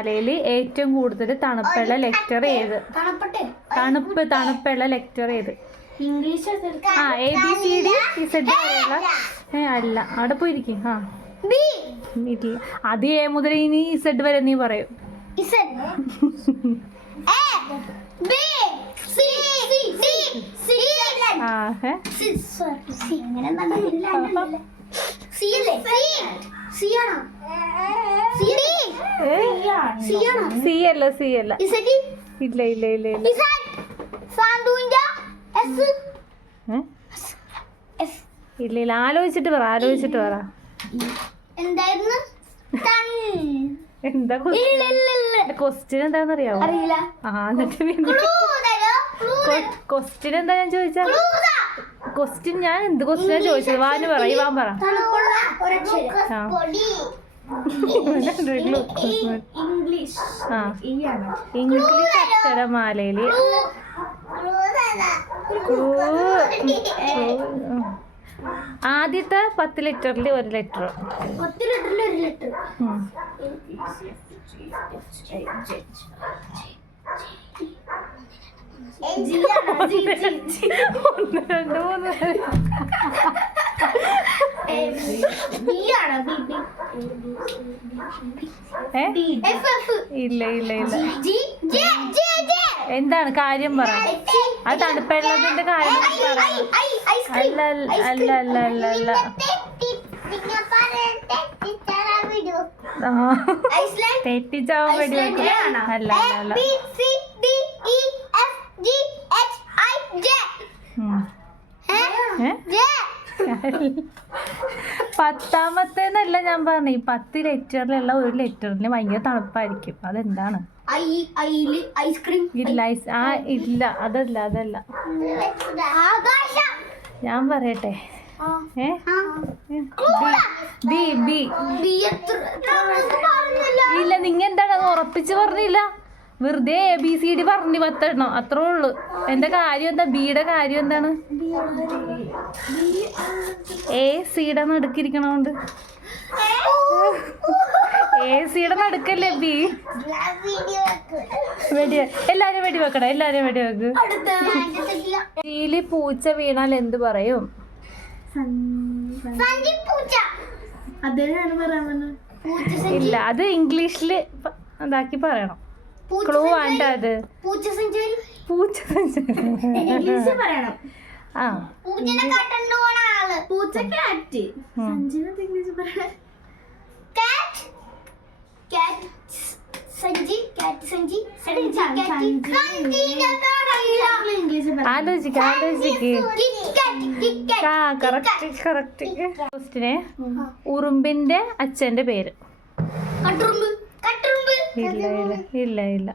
അക്ഷരമാലയിൽ ഏറ്റവും കൂടുതൽ തണുപ്പുള്ള ലെറ്റർ ഏത്? തണുപ്പുള്ള ലെറ്റർ ഏത്? ഇംഗ്ലീഷ് ആ ABCD Z വരെയുള്ള അല്ല, അവിടെ പോയിരിക്കും. ആ ഇല്ല, അത് A മുതൽ ഇനി Z വരെ നീ പറയും. സി അല്ല ഇല്ല ഇല്ല ഇല്ല ഇല്ല. ഇല്ല ഇല്ല, ആലോചിച്ചിട്ട് പറ. എന്താ ക്വസ്റ്റ്യൻ എന്താണെന്ന് അറിയാവോ? ക്വസ്റ്റ്യൻ എന്താ ഞാൻ ചോദിച്ചാ? ക്വസ്റ്റ്യൻ ഞാൻ എന്ത് ക്വസ്റ്റ്യനാ ചോദിച്ചത്? വാന് പറ, ഇവാൻ പറ. ഇംഗ്ലീഷ് അക്ഷരമാലയില് ആദ്യത്തെ 10 ലെറ്ററിൽ ഒരു ലെറ്റർ. ഇല്ല ഇല്ല ഇല്ല. എന്താണ് കാര്യം പറ. അത് തണുപ്പുള്ളതിന്റെ കാര്യം പറ. അല്ല അല്ല അല്ല അല്ല അല്ല. തെറ്റിച്ചാവാൻ വേണ്ടി വെക്കണം. അല്ല അല്ല അല്ല. പത്താമത്തേന്നല്ല ഞാൻ പറഞ്ഞു. ഈ 10 ലെറ്ററിലുള്ള ഒരു ലെറ്ററിന് ഭയങ്കര തണുപ്പായിരിക്കും. അതെന്താണ്? ഐസ്ക്രീം. ഇല്ല ഇല്ല, അതല്ല. ഞാൻ പറയട്ടെ. ഇല്ല, നിങ്ങ എന്താണ് അത് ഉറപ്പിച്ച് പറഞ്ഞില്ല? വെറുതെ ABCD പറഞ്ഞു 10 എണ്ണം, അത്രേ ഉള്ളു. എന്താ കാര്യം? എന്താ ബിയുടെ കാര്യം? എന്താണ്? ACയുടെ നടുക്കിരിക്കണോണ്ട്. ACയുടെ നടുക്കല്ലേ ബി. എല്ലാരും വെടി വെക്ക്. ഇതില് പൂച്ച വീണാൽ എന്ത് പറയും? ഇല്ല, അത് ഇംഗ്ലീഷില് ഇതാക്കി പറയണം. ക്ലൂ വേണ്ട. അത് പൂച്ച സെഞ്ചുറി. ആ ആലോചിക്ക്. കറക്റ്റ്. ക്വസ്റ്റിന് ഉറുമ്പിന്റെ അച്ഛന്റെ പേര്. ഇല്ല.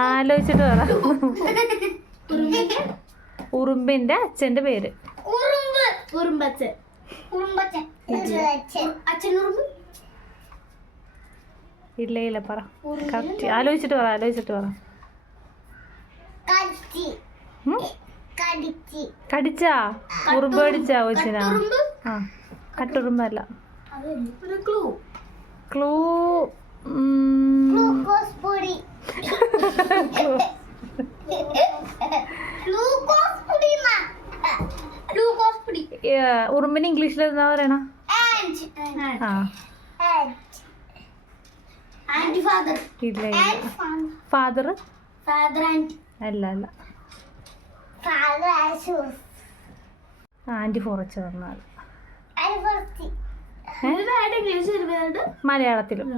ആലോചിച്ചിട്ട് പറ. ഉറുമ്പിന്റെ അച്ഛന്റെ പേര്. ഇല്ല പറ. ആലോചിച്ചിട്ട് പറ. കടിച്ചാ? ഉറുമ്പ് കടിച്ചാ കൊച്ചിനാ? ആ, കട്ടുറുമ്പല്ല. ക്ലൂ ഉറുമ്പിന് ഇംഗ്ലീഷിൽ എന്താ പറയണ? ഇല്ല. ഫാദർ അല്ല. ആന്റി ഫോറച്ച് പറഞ്ഞാൽ മലയാളത്തിലും.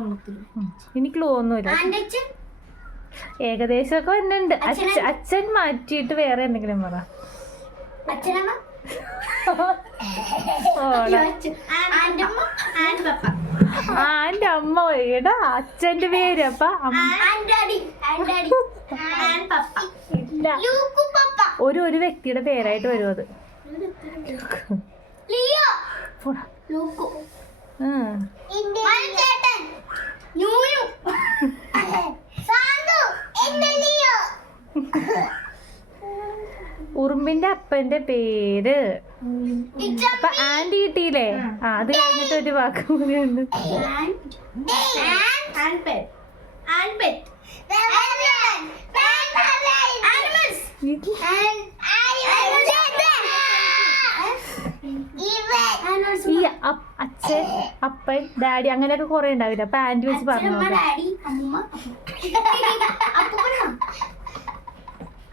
ഇനി ക്ലൂ ഒന്നുമില്ല. ഏകദേശമൊക്കെ വരുന്നുണ്ട്. അച്ഛൻ മാറ്റിയിട്ട് വേറെ എന്തെങ്കിലും പറ. ആന്റെ അമ്മ എടാ, അച്ഛന്റെ പേര്. അപ്പ ഇല്ല, ഒരു വ്യക്തിയുടെ പേരായിട്ട് വരും അത്. ഉറുമ്പിന്റെ അപ്പന്റെ പേര്. അപ്പൊ ആന്റി കിട്ടിയില്ലേ? അത് കഴിഞ്ഞിട്ട് ഒരു വാക്ക് കൂടിയുണ്ട്. and pet. Animals. ഈ അച്ഛൻ അപ്പൻ ഡാഡി അങ്ങനെയൊക്കെ കുറെ ഉണ്ടാവില്ല പാൻറ് വെച്ച് പറഞ്ഞു നോക്കാം. ഡാഡി അമ്മ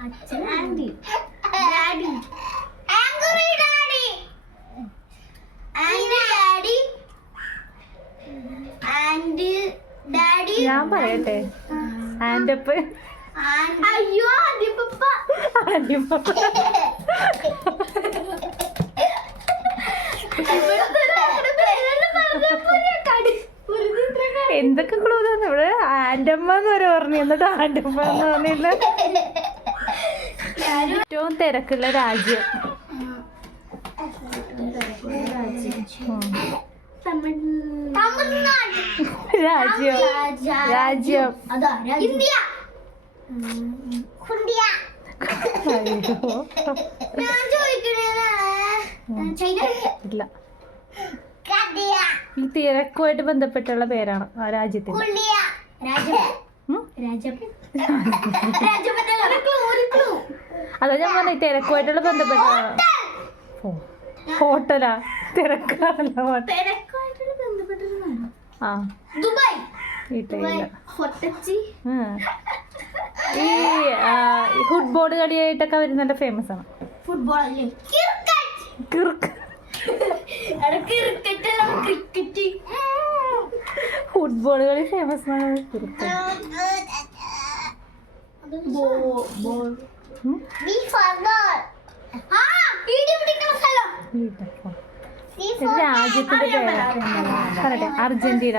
അച്ഛൻ Andy daddy angry daddy and daddy ഞാൻ പറയട്ടെ ആൻഡപ്പ് അയ്യോ ആൻഡിപ്പ ആൻഡിപ്പ എന്തൊക്കെ ക്ലൂ തന്നെ ഇവിടെ ആൻഡമ്മ എന്ന് വരെ പറഞ്ഞു എന്നിട്ട് ആൻഡമ്മ എന്ന് പറഞ്ഞില്ല. ഏറ്റവും തിരക്കുള്ള രാജ്യം രാജ്യം രാജ്യം അതാ ഇന്ത്യ അയ്യോ. ഞാൻ ചോദിക്കണേ ചൈന ഇല്ല ഈ തിരക്കുമായിട്ട് ബന്ധപ്പെട്ടുള്ള പേരാണ് ആ രാജ്യത്തിന്. അതാ ഞാൻ പറഞ്ഞ തിരക്കുമായിട്ടുള്ള ബന്ധപ്പെട്ടതാണ്. ഹോട്ടലാ തിരക്കാണല്ല ആ ദുബായ് വീട്ടിലില്ല. കൊച്ചി ഈ ഫുട്ബോൾ കളിയായിട്ടൊക്കെ അവർ നല്ല ഫേമസ് ആണ്. ഫുട്ബോൾ അല്ലേ ക്രിക്കറ്റ് ഫുട്ബോൾ കളി ഫേമസ് ആണ്. രാജ്യത്തിന്റെ പേര് പറയട്ടെ അർജന്റീന.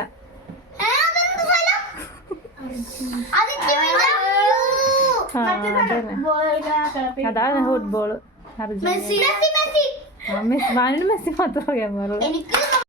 അതാണ് ഫുട്ബോള് അർജന്റീന. മെസ്സി മാത്രമേ അറിയാൻ പാടുള്ളൂ.